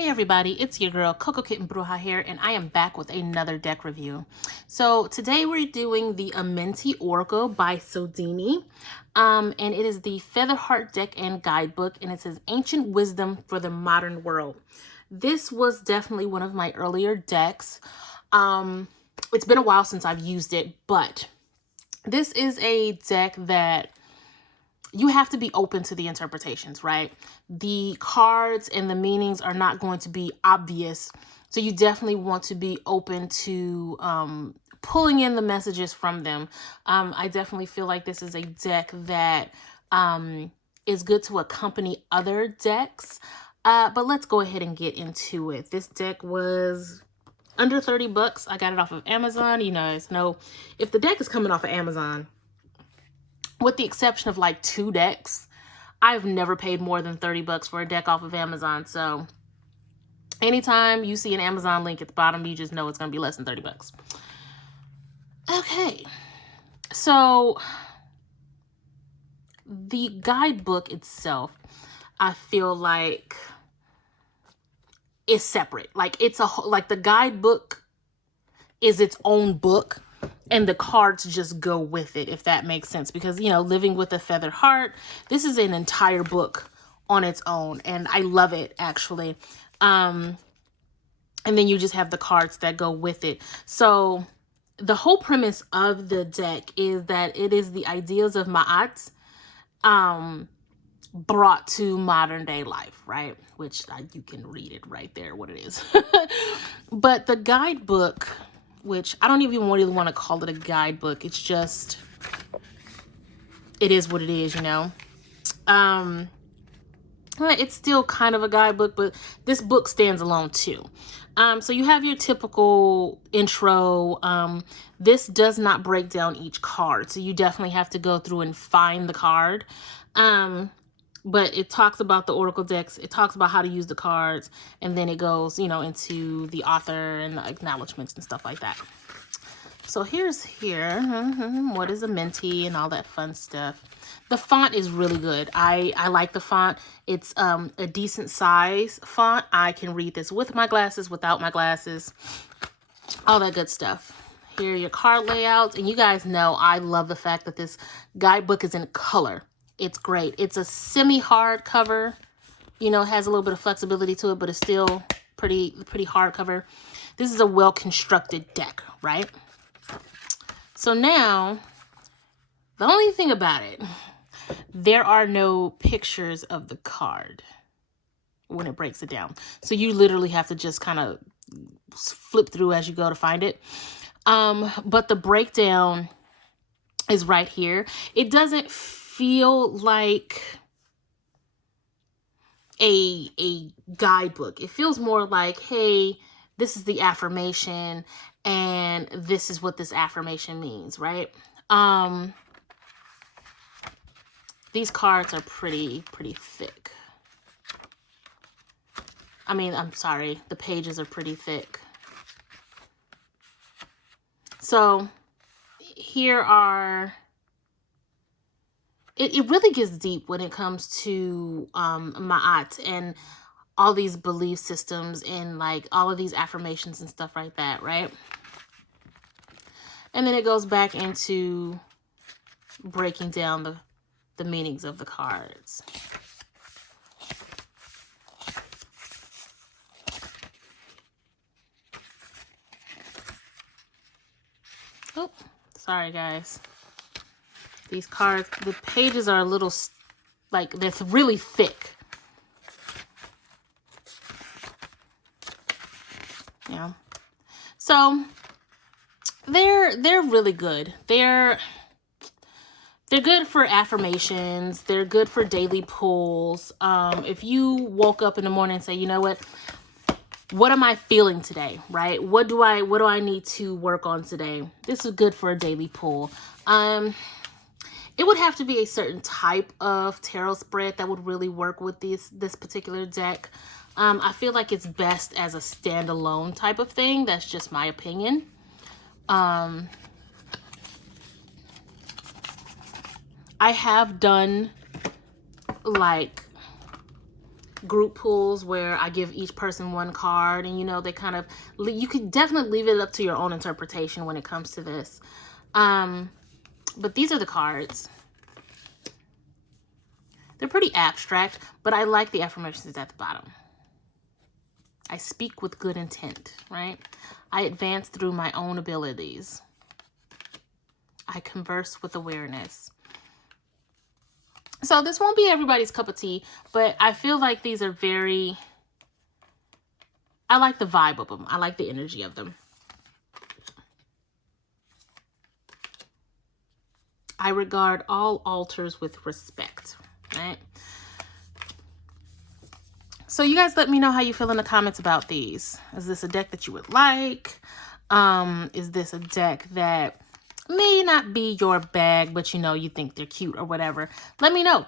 Hey everybody, it's your girl Coco Kitten Bruja here, and I am back with another deck review. So today we're doing the Amenti Oracle by Sodini, and it is the Feather Heart deck and guidebook, and it says Ancient Wisdom for the Modern World. This was definitely one of my earlier decks. It's been a while since I've used it, but this is a deck that you have to be open to the interpretations, right? The cards and the meanings are not going to be obvious. So you definitely want to be open to pulling in the messages from them. I definitely feel like this is a deck that is good to accompany other decks. But let's go ahead and get into it. This deck was under 30 bucks. I got it off of Amazon. You know, if the deck is coming off of Amazon, with the exception of like 2 decks, I've never paid more than 30 bucks for a deck off of Amazon. So anytime you see an Amazon link at the bottom, you just know it's going to be less than 30 bucks. Okay. So the guidebook itself, I feel like is separate. Like the guidebook is its own book, and the cards just go with it, if that makes sense. Because, you know, Living with a Feathered Heart, this is an entire book on its own, and I love it, actually. And then you just have the cards that go with it. So the whole premise of the deck is that it is the ideas of Ma'at brought to modern day life, right? Which you can read it right there, what it is. But the guidebook, which I don't even really want to call it a guidebook. It's just, it is what it is, you know. It's still kind of a guidebook, but this book stands alone too. So you have your typical intro. This does not break down each card, so you definitely have to go through and find the card. But it talks about the Oracle decks. It talks about how to use the cards, and then it goes, you know, into the author and the acknowledgments and stuff like that. So here's what is Amenti and all that fun stuff. The font is really good. I like the font. It's a decent size font. I can read this with my glasses, without my glasses, all that good stuff. Here are your card layouts, and you guys know I love the fact that this guidebook is in color. It's great. It's a semi-hard cover. You know, it has a little bit of flexibility to it, but it's still pretty hard cover. This is a well-constructed deck, right? So now, the only thing about it, there are no pictures of the card when it breaks it down. So you literally have to just kind of flip through as you go to find it. But the breakdown is right here. It doesn't feel like a guidebook. It feels more like, hey, this is the affirmation, and this is what this affirmation means, right? These cards are pretty thick. I mean, I'm sorry, the pages are pretty thick. So here are, it really gets deep when it comes to Ma'at and all these belief systems and like all of these affirmations and stuff like that, right? And then it goes back into breaking down the meanings of the cards. Oh, sorry guys. These cards, the pages are a little, like, they're really thick. Yeah. So they're really good. They're good for affirmations. They're good for daily pulls. If you woke up in the morning and say, you know what am I feeling today, right? What do I need to work on today? This is good for a daily pull. It would have to be a certain type of tarot spread that would really work with this particular deck. I feel like it's best as a standalone type of thing. That's just my opinion. I have done like group pulls where I give each person one card, and you know, they kind of, you could definitely leave it up to your own interpretation when it comes to this. But these are the cards. They're pretty abstract, but I like the affirmations at the bottom. I speak with good intent, right? I advance through my own abilities. I converse with awareness. So this won't be everybody's cup of tea, but I feel like these are very, I like the vibe of them. I like the energy of them. I regard all altars with respect, right? So you guys let me know how you feel in the comments about these. Is this a deck that you would like? Is this a deck that may not be your bag, but you know, you think they're cute or whatever? Let me know.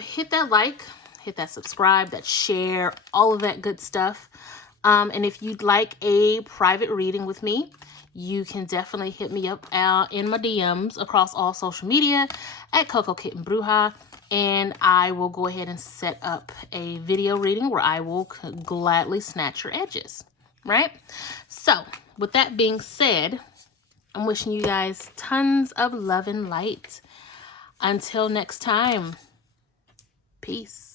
Hit that like, hit that subscribe, that share, all of that good stuff. And if you'd like a private reading with me, you can definitely hit me up in my DMs across all social media at Coco Kitten Bruja. And I will go ahead and set up a video reading where I will gladly snatch your edges, right? So with that being said, I'm wishing you guys tons of love and light. Until next time, peace.